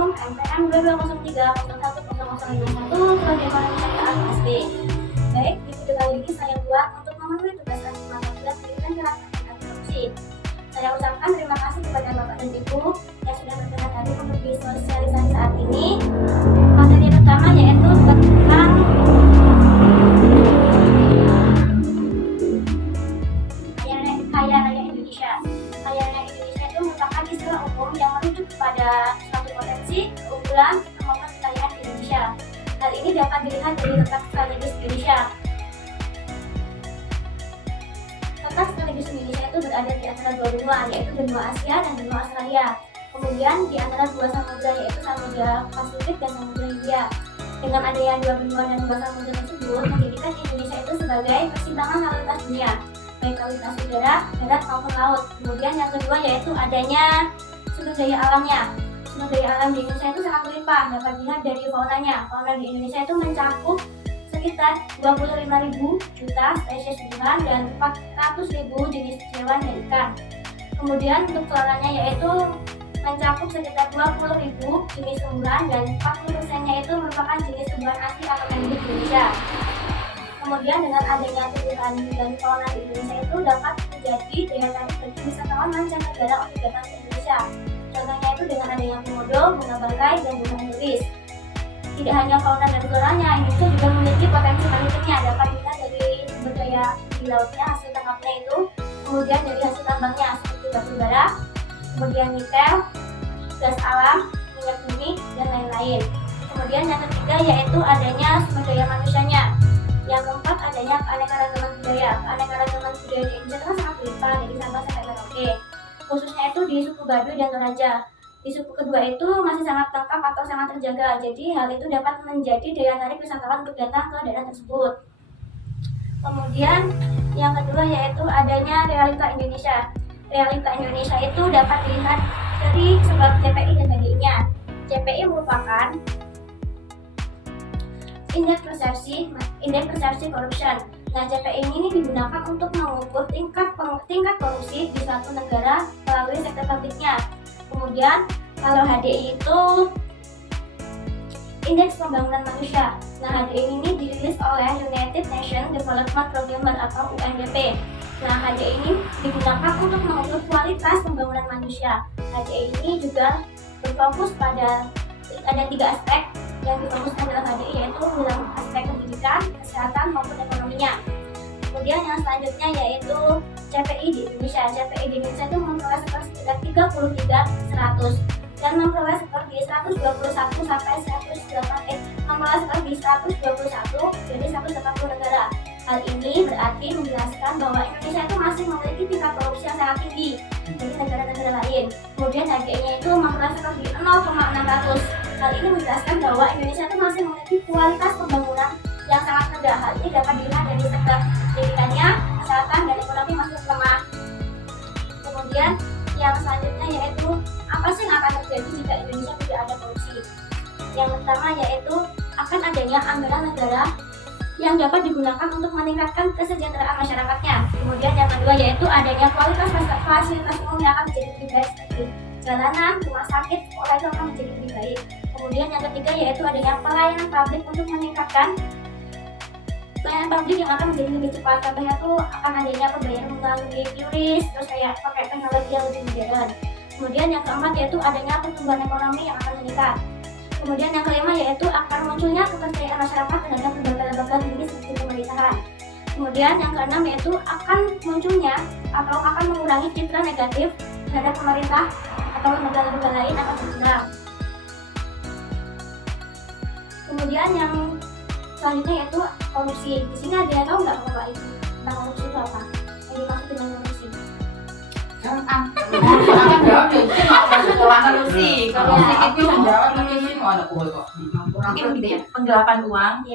Langsung MPM 2203010051 Prodi Ekonomi Syariah USB. Baik, di video kali ini saya buat untuk memenuhi tugas ranking mata kuliah pendidikan kelas korupsi. Saya ucapkan terima kasih kepada Bapak dan Ibu yang sudah berkenan hadir untuk disosialisasi saat ini. Materi pertama yaitu tentang Kaya Raya Indonesia. Kaya Raya Indonesia itu merupakan istilah umum yang merujuk kepada suatu potensi, keunggulan, kemampuan kekayaan Indonesia. Hal ini dapat dilihat dari letak strategis Indonesia. Letak strategis Indonesia itu berada di antara dua benua, yaitu benua Asia dan benua Australia. Kemudian di antara dua samudra, yaitu Samudra Pasifik dan Samudra Hindia. Dengan adanya dua benua dan dua samudra tersebut, menjadikan Indonesia itu sebagai persimpangan lalu lintas dunia, baik lalu lintas udara, darat maupun laut. Kemudian yang kedua yaitu adanya sumber daya alamnya. Sumber daya alam di Indonesia itu sangat melimpah, dapat dilihat dari faunanya. Fauna di Indonesia itu mencakup sekitar 25.000 juta spesies tumbuhan dan 400.000 jenis hewan dan ikan. Kemudian untuk floranya yaitu mencakup sekitar 20.000 jenis tumbuhan dan 40%-nya itu merupakan jenis tumbuhan asli atau endemik Indonesia. Kemudian dengan adanya tumbuhan dan fauna di Indonesia itu dapat menjadi daya tarik bagi wisatawan mancanegara untuk datang ke Indonesia. Contohnya itu dengan adanya komodo, bunga bangkai, dan bunga turis. Tidak hanya fauna dan floranya, Indonesia juga memiliki potensi maritimnya, dapat dilihat dari sumber daya di lautnya, hasil tangkapnya itu, kemudian dari hasil tambangnya seperti batu bara, kemudian nikel, gas alam, minyak bumi, dan lain-lain. Kemudian yang ketiga yaitu adanya sumber daya manusianya. Yang keempat adanya keanekaragaman budaya. Keanekaragaman budaya di Indonesia kan sangat melimpah dari Sabang sampai Merauke, khususnya itu di suku Baduy dan Toraja. Di suku kedua itu masih sangat lengkap atau sangat terjaga, jadi hal itu dapat menjadi daya tarik wisatawan untuk datang ke daerah tersebut. Kemudian yang kedua yaitu adanya realita Indonesia. Realita Indonesia itu dapat dilihat dari sebab CPI dan HDI-nya. CPI merupakan indeks persepsi korupsi. Nah, CPI ini digunakan untuk mengukur tingkat korupsi di suatu negara melalui sektor publiknya. Kemudian kalau HDI itu indeks pembangunan manusia. Nah, HDI ini dirilis oleh United Nations Development Programme atau UNDP. Nah, HDI ini digunakan untuk mengukur kualitas pembangunan manusia. HDI ini juga berfokus pada ada 3 aspek yang difokuskan dalam HDI, yaitu dalam aspek pendidikan, kesehatan maupun ekonominya. Kemudian yang selanjutnya yaitu CPI di Indonesia. CPI di Indonesia itu memperoleh skor sekitar 33/100 dan memperoleh skor di 121 sampai 121 dari 180 negara. Hal ini berarti menjelaskan bahwa Indonesia itu masih memiliki tingkat korupsi yang sangat tinggi dari negara-negara lain. Kemudian HDI-nya itu memperoleh skor di 0,600. Hal ini menjelaskan bahwa Indonesia itu masih memiliki kualitas pembangunan yang sangat rendah. Hal ini dapat dilihat dari sektor pendidikannya, kesehatan, dan ekonomi masih lemah. Kemudian yang selanjutnya yaitu apa sih yang akan terjadi jika Indonesia tidak ada korupsi? Yang pertama yaitu akan adanya anggaran negara yang dapat digunakan untuk meningkatkan kesejahteraan masyarakatnya. Kemudian yang kedua yaitu adanya kualitas fasilitas umum yang akan menjadi lebih baik seperti jalanan, rumah sakit, sekolah itu akan menjadi lebih baik. Kemudian yang ketiga yaitu adanya pelayanan publik untuk meningkatkan pelayanan publik yang akan menjadi lebih cepat. Contohnya itu akan adanya pembayaran melalui QRIS, terus kayak pakai teknologi yang lebih modern. Kemudian yang keempat yaitu adanya pertumbuhan ekonomi yang akan meningkat. Kemudian yang kelima yaitu akan munculnya kepercayaan masyarakat terhadap lembaga-lembaga tinggi seperti pemerintahan. Kemudian yang keenam yaitu akan munculnya atau akan mengurangi citra negatif terhadap pemerintah atau lembaga-lembaga lain akan berkurang. Kemudian yang selanjutnya yaitu korupsi. Di sini ada yang tahu nggak Bapak Ibu tentang korupsi itu apa? Yang dimaksud dengan korupsi? Korupsi itu mungkin gitu ya, penggelapan uang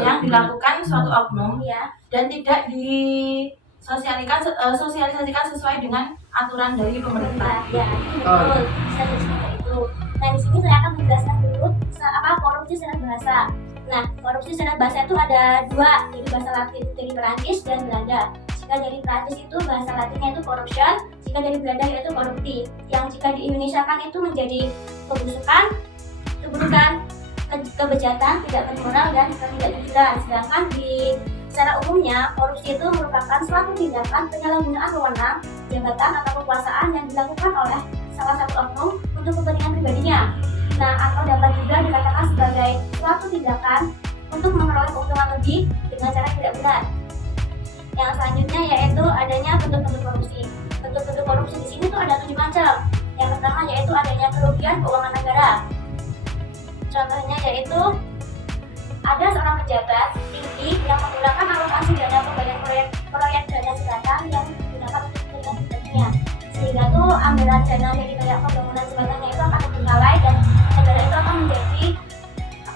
yang dilakukan suatu oknum dan tidak disosialisasikan sesuai dengan aturan dari pemerintah. Ya, betul. Bisa seperti itu. Nah, di sini saya akan menjelaskan dulu apa korupsi secara bahasa. Nah, korupsi secara bahasa itu ada 2, jadi bahasa Latin dari Perancis dan Belanda. Jika dari Perancis itu bahasa Latinnya itu corruption, Jika dari Belanda yaitu korupsi, yang jika di Indonesia kan itu menjadi kebusukan, keburukan, kebejatan, tidak bermoral dan ketidakjujuran. Sedangkan secara umumnya korupsi itu merupakan suatu tindakan penyalahgunaan wewenang, jabatan atau kekuasaan yang dilakukan oleh salah satu oknum untuk kepentingan pribadinya. Nah, atau dapat juga dikatakan sebagai suatu tindakan untuk memperoleh keuntungan lebih dengan cara tidak benar. Yang selanjutnya yaitu adanya bentuk-bentuk korupsi. Bentuk-bentuk korupsi di sini tuh ada 7 macam. Yang pertama yaitu adanya kerugian keuangan negara. Contohnya yaitu ada seorang pejabat tinggi yang menggunakan alokasi dana pembayaran proyek dana jembatan yang digunakan untuk kepentingan pribadinya, sehingga tuh anggaran dana dari proyek pembangunan jembatannya itu akan terbengkalai dan negara itu akan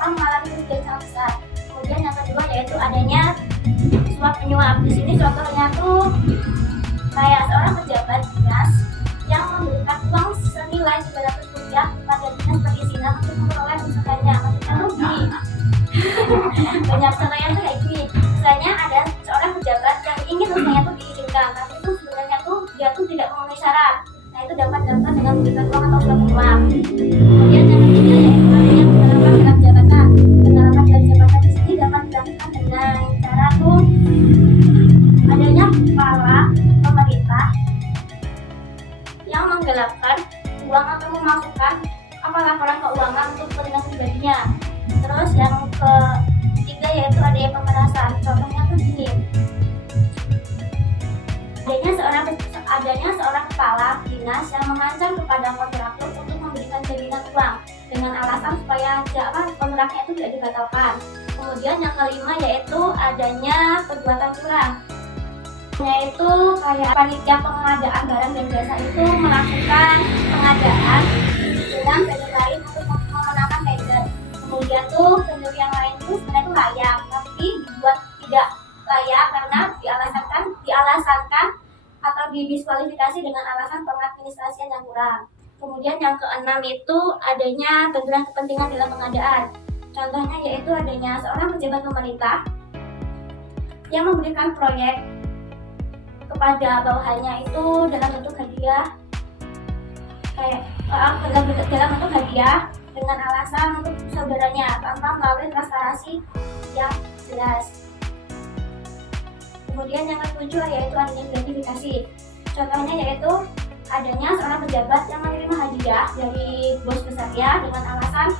mengalami kerugian sangat besar. Kemudian yang kedua yaitu adanya suap menyuap. Di sini contohnya tuh kayak seorang pejabat dinas yang memberikan uang senilai 300 rupiah kepada dinas perizinan untuk memperoleh usahanya. Maksudnya rugi. Banyak contohnya tuh kayak gini. Misalnya ada seorang pejabat yang ingin usahanya tuh diizinkan, tapi itu sebenarnya tuh dia tuh tidak memenuhi syarat. Nah, itu dapat dilakukan dengan memberikan uang atau suap menyuap. Kemudian yang ketiga yaitu adanya penerapan dalam jabatan. Penerapan dalam jabatan di sini dapat dilakukan dengan cara tuh adanya kepala pemerintah yang menggelapkan uang atau memasukkan laporan keuangan untuk kepentingan pribadinya. Terus yang ketiga yaitu adanya pemerasan. Contohnya tuh gini. Adanya seorang kepala dinas yang mengancam kepada kontraktor untuk memberikan jaminan uang dengan alasan supaya kontraknya itu tidak dibatalkan. Kemudian yang kelima yaitu adanya perbuatan curang, yaitu kayak panitia pengadaan barang dan jasa itu melakukan pengadaan dengan vendor lain untuk memenangkan tender. Kemudian tuh vendor yang lain itu sebenarnya itu layak, tapi dibuat tidak layak karena dialasankan atau didiskualifikasi dengan alasan pengadministrasian yang kurang. Kemudian yang keenam itu adanya benturan kepentingan dalam pengadaan. Contohnya yaitu adanya seorang pejabat pemerintah yang memberikan proyek kepada bawahannya itu dalam bentuk hadiah, dalam bentuk hadiah dengan alasan untuk saudaranya tanpa melalui transparansi yang jelas. Kemudian yang ketujuh yaitu adanya gratifikasi. Contohnya yaitu adanya seorang pejabat yang menerima hadiah dari bos besarnya dengan alasan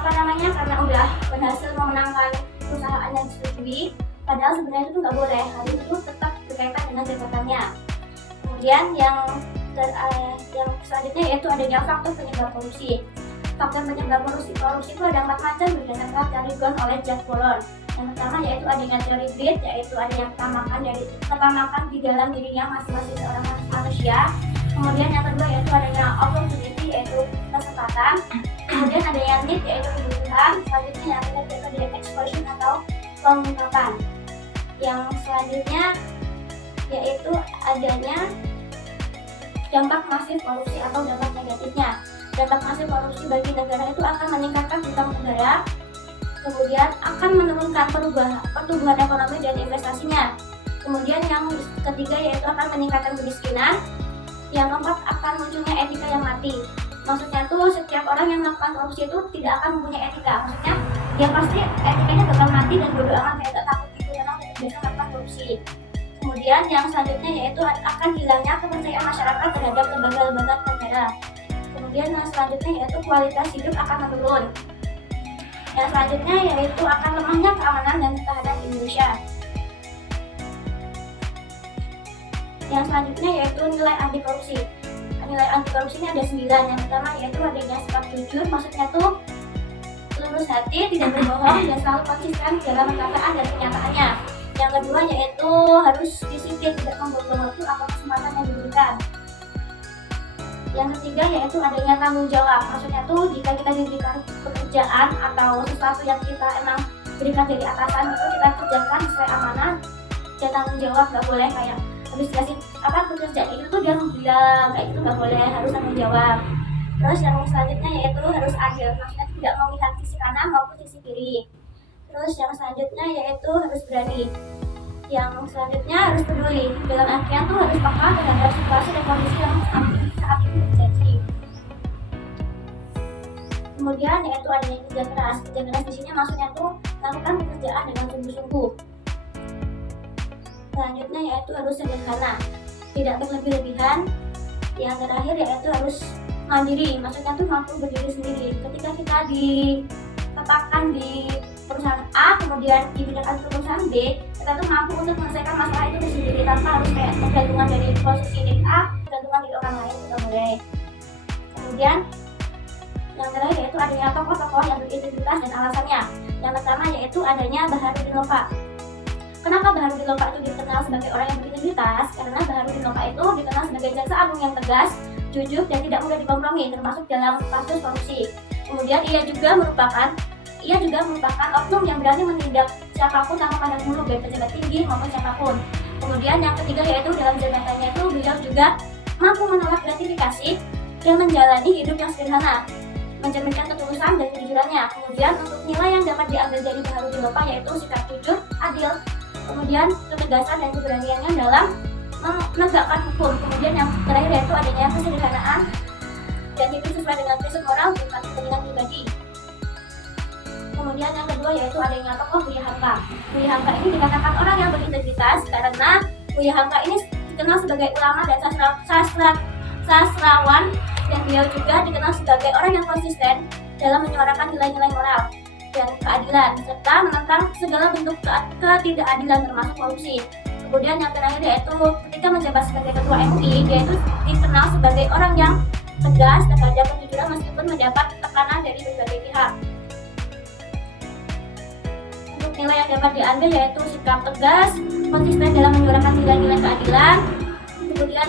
karena udah berhasil memenangkan perusahaan yang disetujui, padahal sebenarnya itu nggak boleh. Hal itu tetap berkaitan dengan jabatannya. Kemudian yang selanjutnya yaitu adanya faktor penyebab korupsi. Faktor penyebab korupsi itu ada 4 macam berdasarkan teori Gon oleh Jack Bolon. Yang pertama yaitu adanya teori greed, yaitu adanya ketamakan di dalam dirinya masing-masing seorang manusia. Kemudian yang kedua yaitu adanya opportunity, yaitu kesempatan. Kemudian adanya need, yaitu kebutuhan. Selanjutnya yang ketiga yaitu adanya explosion atau pengungkapan. Yang selanjutnya yaitu adanya dampak masif korupsi atau dampak negatifnya. Dampak masif korupsi bagi negara itu akan meningkatkan utang negara, kemudian akan menurunkan pertumbuhan ekonomi dan investasinya. Kemudian yang ketiga yaitu akan meningkatkan kemiskinan. Yang keempat akan munculnya etika yang mati. Maksudnya tuh setiap orang yang melakukan korupsi itu tidak akan mempunyai etika. Maksudnya dia pasti etikanya bakal mati dan bodo amat, kayak gak takut gitu karena biasa melakukan korupsi. Kemudian yang selanjutnya yaitu akan hilangnya kepercayaan masyarakat terhadap lembaga-lembaga negara. Kemudian yang selanjutnya yaitu kualitas hidup akan menurun. Yang selanjutnya yaitu akan lemahnya keamanan dan ketahanan Indonesia. Yang selanjutnya yaitu nilai anti korupsi. Nilai anti korupsi ini ada 9. Yang pertama yaitu adanya sikap jujur, maksudnya tuh lurus hati, tidak berbohong, dan selalu konsisten dalam perkataan dan kenyataannya. Yang kedua yaitu harus disiplin, tidak membuang waktu atau kesempatan yang diberikan. Yang ketiga yaitu adanya tanggung jawab, maksudnya tuh jika kita diberikan pekerjaan atau sesuatu yang kita emang berikan dari atasan itu kita kerjakan sesuai amanah dan tanggung jawab. Gak boleh kayak habis dikasih pekerjaan itu tuh dia bilang kayak gitu, gak boleh, harus tanggung jawab. Terus yang selanjutnya yaitu harus adil, maksudnya tidak memihak sisi kanan maupun sisi kiri. Terus yang selanjutnya yaitu harus berani. Yang selanjutnya harus peduli, dalam artian tuh harus peka terhadap situasi dan kondisi yang saat ini terjadi. Kemudian yaitu adanya kerja keras. Kerja keras di sini maksudnya tuh melakukan pekerjaan dengan sungguh-sungguh. Selanjutnya yaitu harus sederhana, tidak berlebih-lebihan. Yang terakhir yaitu harus mandiri, maksudnya tuh mampu berdiri sendiri. Ketika kita ditetapkan di perusahaan A, kemudian dipindahkan ke perusahaan B, kita tuh mampu untuk menyelesaikan masalah itu sendiri tanpa harus kayak tergantungan dari posisi dari A, tergantungan dari orang lain, kita boleh. Kemudian yang terakhir yaitu adanya tokoh-tokoh yang berintegritas dan alasannya. Yang pertama yaitu adanya Baharudin Lopa. Kenapa Baharudin Lopa itu dikenal sebagai orang yang berintegritas? Karena Baharudin Lopa itu dikenal sebagai jaksa agung yang tegas, jujur, dan tidak mudah dikompromi, termasuk dalam kasus korupsi. Kemudian ia juga merupakan oknum yang berani menindak siapapun tanpa pandang bulu, baik pejabat tinggi maupun siapapun. Kemudian yang ketiga yaitu dalam jabatannya itu beliau juga mampu menolak gratifikasi dan menjalani hidup yang sederhana, mencerminkan ketulusan dan kejujurannya. Kemudian untuk nilai yang dapat diambil dari Baharudin Lopa yaitu sikap jujur, adil, kemudian ketegasan dan keberaniannya dalam menegakkan hukum. Kemudian yang terakhir yaitu adanya kesederhanaan dan hidup sesuai dengan prinsip moral bukan kepentingan pribadi. Kemudian yang kedua yaitu adanya tokoh Buya Hamka. Buya Hamka ini dikatakan orang yang berintegritas karena Buya Hamka ini dikenal sebagai ulama dan sastrawan, dan beliau juga dikenal sebagai orang yang konsisten dalam menyuarakan nilai-nilai moral dan keadilan serta menentang segala bentuk ketidakadilan termasuk korupsi. Kemudian yang terakhir yaitu ketika menjabat sebagai ketua MUI, dia itu dikenal sebagai orang yang tegas terhadap kejujuran meskipun mendapat tekanan dari berbagai pihak. Untuk nilai yang dapat diambil yaitu sikap tegas, konsisten dalam menyuarakan nilai-nilai keadilan, kemudian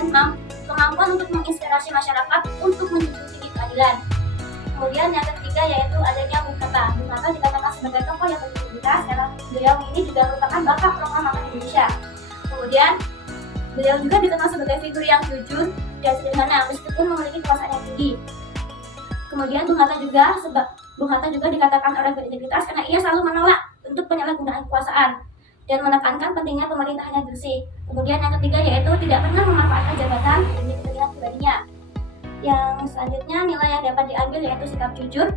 kemampuan untuk menginspirasi masyarakat untuk menjunjung tinggi keadilan. Kemudian yang ketiga yaitu adanya Bung Hatta. Bung Hatta dikatakan sebagai tokoh yang berintegritas karena beliau ini juga merupakan bapak proklamator Indonesia. Kemudian beliau juga dikenal sebagai figur yang jujur dan sederhana meskipun memiliki kekuasaan yang tinggi. Kemudian Bung Hatta juga dikatakan orang berintegritas karena ia selalu menolak untuk penyalahgunaan kekuasaan dan menekankan pentingnya pemerintahan yang bersih. Kemudian yang ketiga yaitu tidak pernah memanfaatkan jabatan demi kepentingan pribadinya. Yang selanjutnya nilai yang dapat diambil yaitu sikap jujur,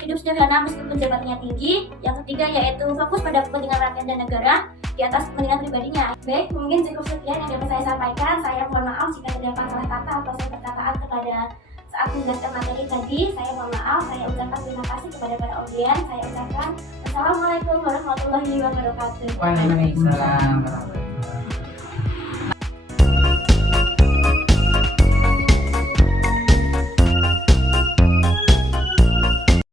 hidup sederhana meskipun jabatannya tinggi. Yang ketiga yaitu fokus pada kepentingan rakyat dan negara di atas kepentingan pribadinya. Baik, mungkin cukup sekian yang dapat saya sampaikan. Saya mohon maaf jika terdapat salah kata atau salah perkataan kepada saat menjelaskan materi tadi. Saya mohon maaf. Saya ucapkan terima kasih kepada para audiens. Saya ucapkan Assalamualaikum warahmatullahi wabarakatuh. Waalaikumsalam warahmatullahi wabarakatuh.